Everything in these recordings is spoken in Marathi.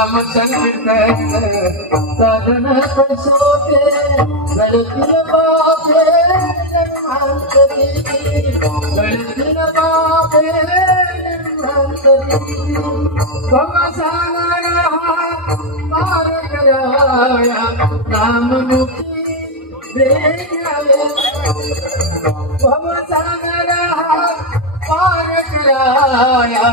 नाम संकीर्तन साधन पैसोले गळतील बाबे निर्मांतरी गळतील भवसागरा पार कराया भवसागरा पार कराया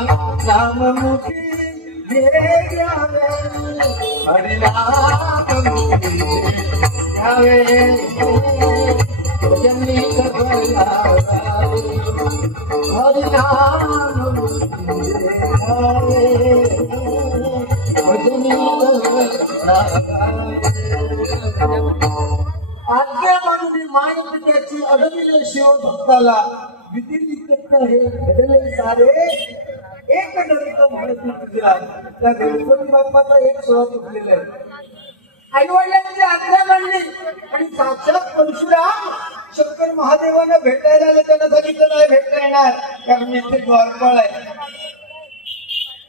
त्याची अडविले शिव भक्ताला विधी हे घडले सारे. एक नवीन म्हणत गुजरात त्या गणपती बाप्पाचा एक सोळा तुटलेला आहे. आई वडिलांची आज्ञा मांडली. आणि साक्षात परशुराम शंकर महादेवांना भेटायला आले. त्यांना सांगितलं नाही भेटता येणार. कारण इथे द्वारपाळ आहे.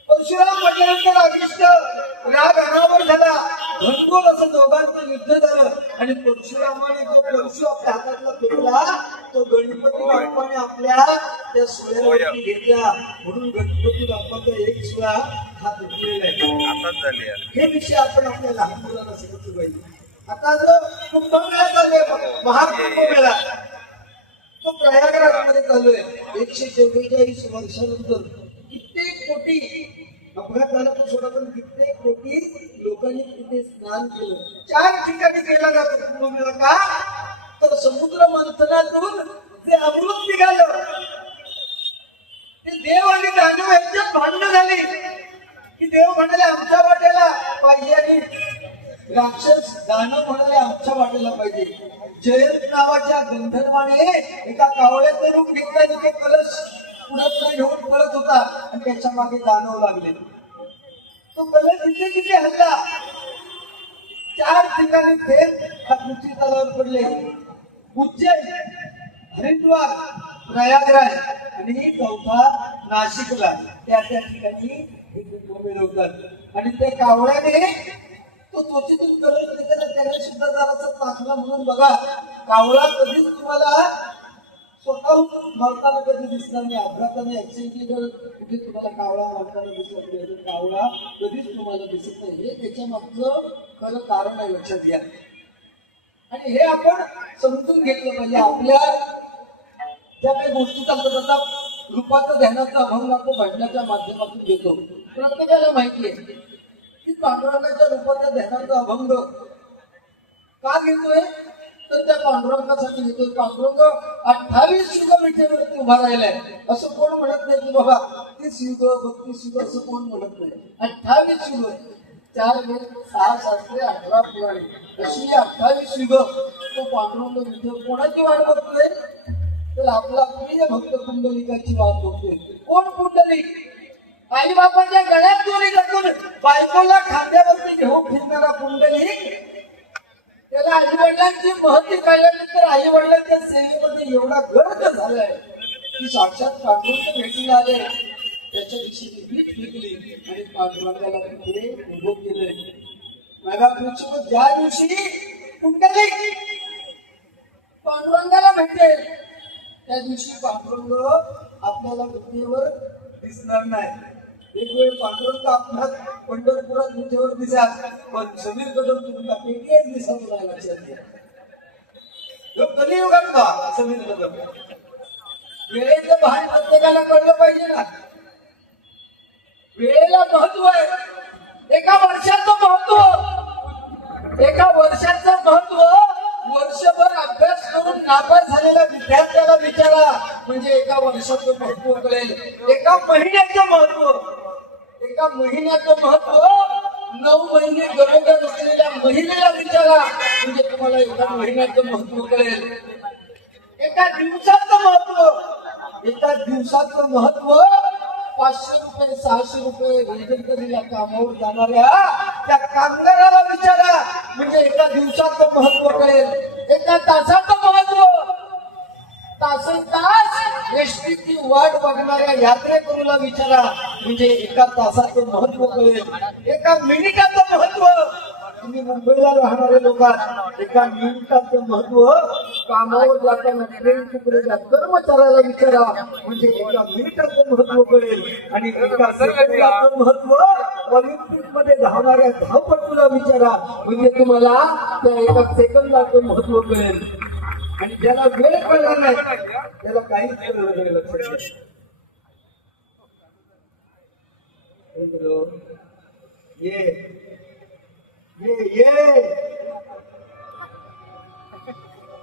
परशुराम म्हटल्यानंतर अभिष्ट राग अनावर झाला. भंगूर असं दोघांचं युद्ध झालं. आणि परशुरामाने जो परशु आपल्या हातातला फेकला तो गणपती बाप्पाने आपल्या त्या सुळ्यावरती घेतला म्हणून गणपती बाप्पाचा एक सुळा हा तुटलेला आहे. हे विषय आपण आपल्या लहान मुलांना सांगितलं पाहिजे. आता जो कुंभमेळा चालू आहे महाकुंभमेळा तो प्रयागराजमध्ये चालू आहे. एकशे चौवेचाळीस वर्षानंतर कित्येक कोटी अपघात झाला. तो सोडा पण कित्येक कोटी लोकांनी तिथे स्नान केलं. चार ठिकाणी केला जातो कुंभमेळा का? तर समुद्र मंथनातून ते अमृत निघालं देव आणि दानव यांच्यात भांडणं झाली की देव म्हणाले आमच्या वाटेला पाहिजे आणि राक्षस दानव म्हणाले आमच्या वाटेला पाहिजे. जयंत नावाच्या गंधर्वाने एका कावळ्यात रूप घेतलं आणि ते कलश पुढे पुढे घेऊन पळत होता आणि त्याच्यामागे दानव लागले. तो कलश तिथे तिथे हल्ला चार ठिकाणी थेट हा पृथ्वी तलावर पडले. उज्जैन हरिद्वार प्रयागराज आणि चौथा नाशिकला. त्या त्या ठिकाणी हे मिळवतात आणि त्या कावळ्याने तो त्वचेतून कलर देताना त्याला सुद्धा जरासा टाकला म्हणून बघा. कावळा कधीच तुम्हाला स्वतःहून मरताना कधी दिसणार नाही. अपघाताने ऍक्सिडेंटली जर कुठे तुम्हाला कावळा मरताना दिसत नाही. तर कावळा कधीच तुम्हाला दिसत नाही. हे त्याच्या मागचं खरं कारण आहे लक्षात घ्या. आणि हे आपण समजून घेतलं पाहिजे. आपल्या त्या काही गोष्टी चालतात. आता ध्यानाचा अभंग आपण भजनाच्या माध्यमातून घेतो. प्रत्येकाला माहिती आहे की पांडुरंगाच्या रूपाच्या ध्यानाचा अभंग का घेतोय? तर त्या पांडुरंगासाठी घेतोय. पांडुरंग अठ्ठावीस युग मिठेवरती उभा राहिलाय. असं कोण म्हणत नाही की बाबा तीस युग बत्तीस युग असं कोण म्हणत नाही. अठ्ठावीस युग चार वेळ सहा सातशे अठरा पुराणे. अशी अठ्ठावीस युग तो पांडुरंग विठ्ठल कोणाची वाट बघतोय? तर आपला प्रिय भक्त कुंडलिकाची वाट बघतोय. कोण कुंडलिक आई बापाच्या गळ्यात दोरी टाकून बायकोला खांद्यावरती घेऊन फिरणारा कुंडलिक त्याला आई वडिलांची महती कळल्यानंतर आई वडिलांच्या सेवेमध्ये एवढा गर्द झालाय की साक्षात पांडुरंग भेटीला आले. त्याच्या दिवशी वीट फेकली आणि पांडुरंगाला पुढे उभं केलंय. माझ्या पृथ्वी ज्या दिवशी कुंडली पांडुरंगाला भेटेल त्या दिवशी पांडुरंग आपल्याला पृथ्वीवर दिसणार नाही. एक वेळ पांडुरंग आपणात पंढरपुरात विठेवर दिसाल पण समीर कदम तुम्हाला पेटी एक दिसत नाही लक्षात घ्या. कलियुगात का समीर कदम. वेळेचं भान प्रत्येकाला कळलं पाहिजे ना. वेळेला महत्त्व आहे. एका वर्षाचं महत्त्व. एका वर्षाचं महत्त्व वर्षभर अभ्यास करून नापास झालेल्या विद्यार्थ्याला विचारा. म्हणजे एका वर्षाचं महत्त्व कळेल. एका महिन्याचं महत्त्व. एका महिन्याचं महत्त्व नऊ महिने गरोदर असलेल्या महिलेला विचारा. म्हणजे तुम्हाला एका महिन्याचं महत्त्व कळेल. एका दिवसाचं महत्त्व. एका दिवसाचं महत्त्व पाचशे रुपये सहाशे रुपये या कामावर जाणाऱ्या त्या कामगाराला विचारा. म्हणजे एका दिवसाचं महत्त्व कळेल. एका तासाचं महत्त्व. तासन तास एसटीची वाट बघणाऱ्या यात्रेकरूला विचारा. म्हणजे एका तासाचं महत्त्व कळेल. एका मिनिटाचं महत्त्व. तुम्ही मुंबईला राहणारे लोकांना एका मिनिटाचं महत्त्व कामावर जाताना ट्रेन चुकलेल्या कर्मचाऱ्याला विचारा. म्हणजे एका मिनिटाचं महत्त्व कळेल. आणि एका सेकंदाचं महत्त्व ऑलिम्पिकमध्ये धावणाऱ्या धावपटूला विचारा. म्हणजे तुम्हाला त्या एका सेकंदाचं महत्त्व कळेल. आणि ज्याला वेळ कळला नाही त्याला काहीच कळलं नाही लक्षात ये ये ये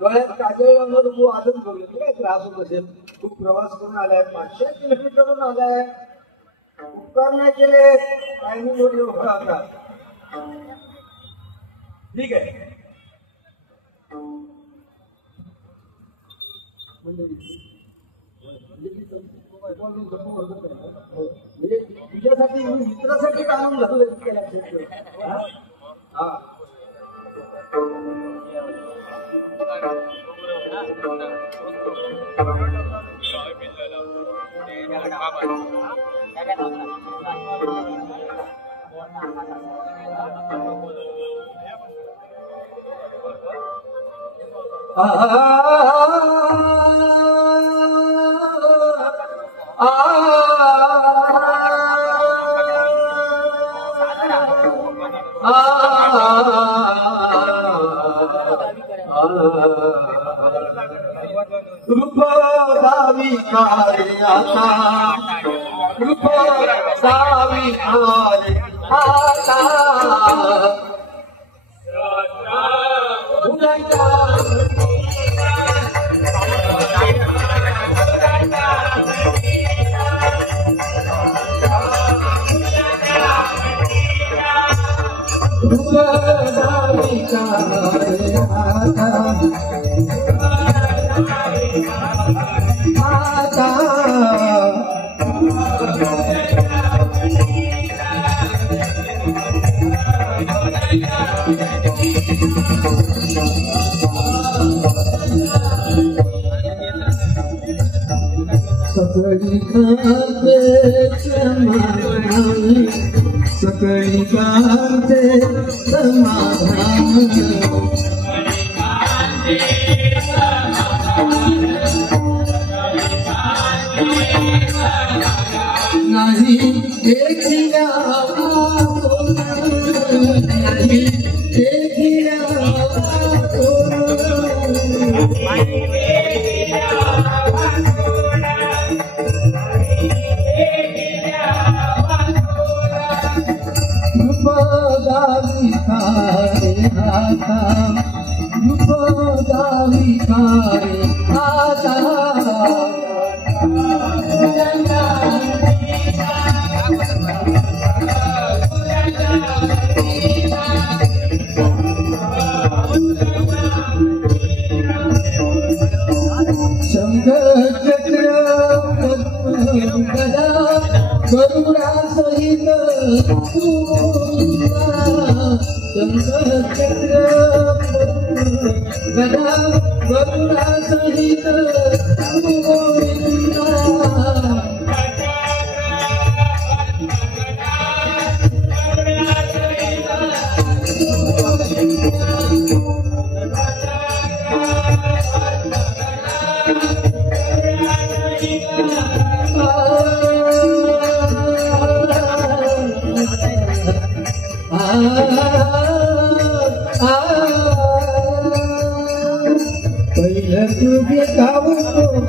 डोळ्यात काजळ लावणार तू आजच करू तू काय त्रास होत असेल? तू प्रवास करून आलाय. पाचशे किलोमीटरवरून आलाय. उपकार नाही केले. टायमिंग वर उभा होता ठीक आहे. म्हणजे तुझ्यासाठी मी मित्रासाठी काम झालं इतक्या लक्षात ठेव. हा? हा. रूप दावी कारे आता रूप दावी कारे आता रूप दावी आता। समाधान सकळी कांते समाधान नाही देखिया नाही रूपदावी कारे आता कारे आता शंखचक्र सहित गदा वरुणा सहित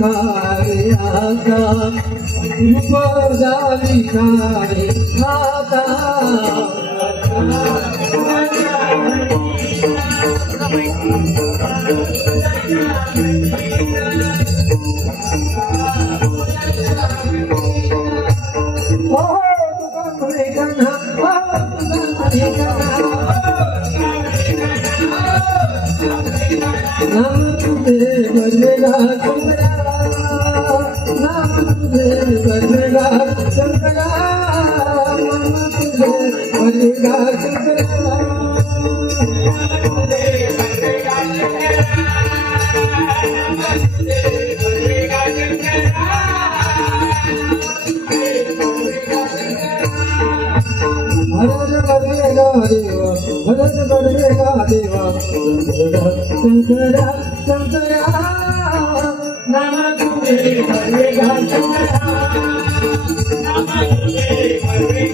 पाहुणे पंढरराव रूपदावी कारे आता रूपदावी नाम तुझे बदलेगा शंकरा हरज बदलेगा देवा हरज बदलेगा देवा शंकरा शंकरा नाम तुझे बदलेगा शंकरा अहो तुका म्हणताना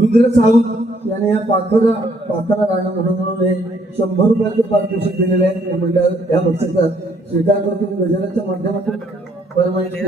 रुद्र सावंत याने या पाथरा पाथरा गाणं म्हणून म्हणून हे शंभर रुपयाचे पारितोषिक दिलेलं आहे. मंडळ या पक्षाचा स्वीकार करतो गजराच्या माध्यमातून. परमाने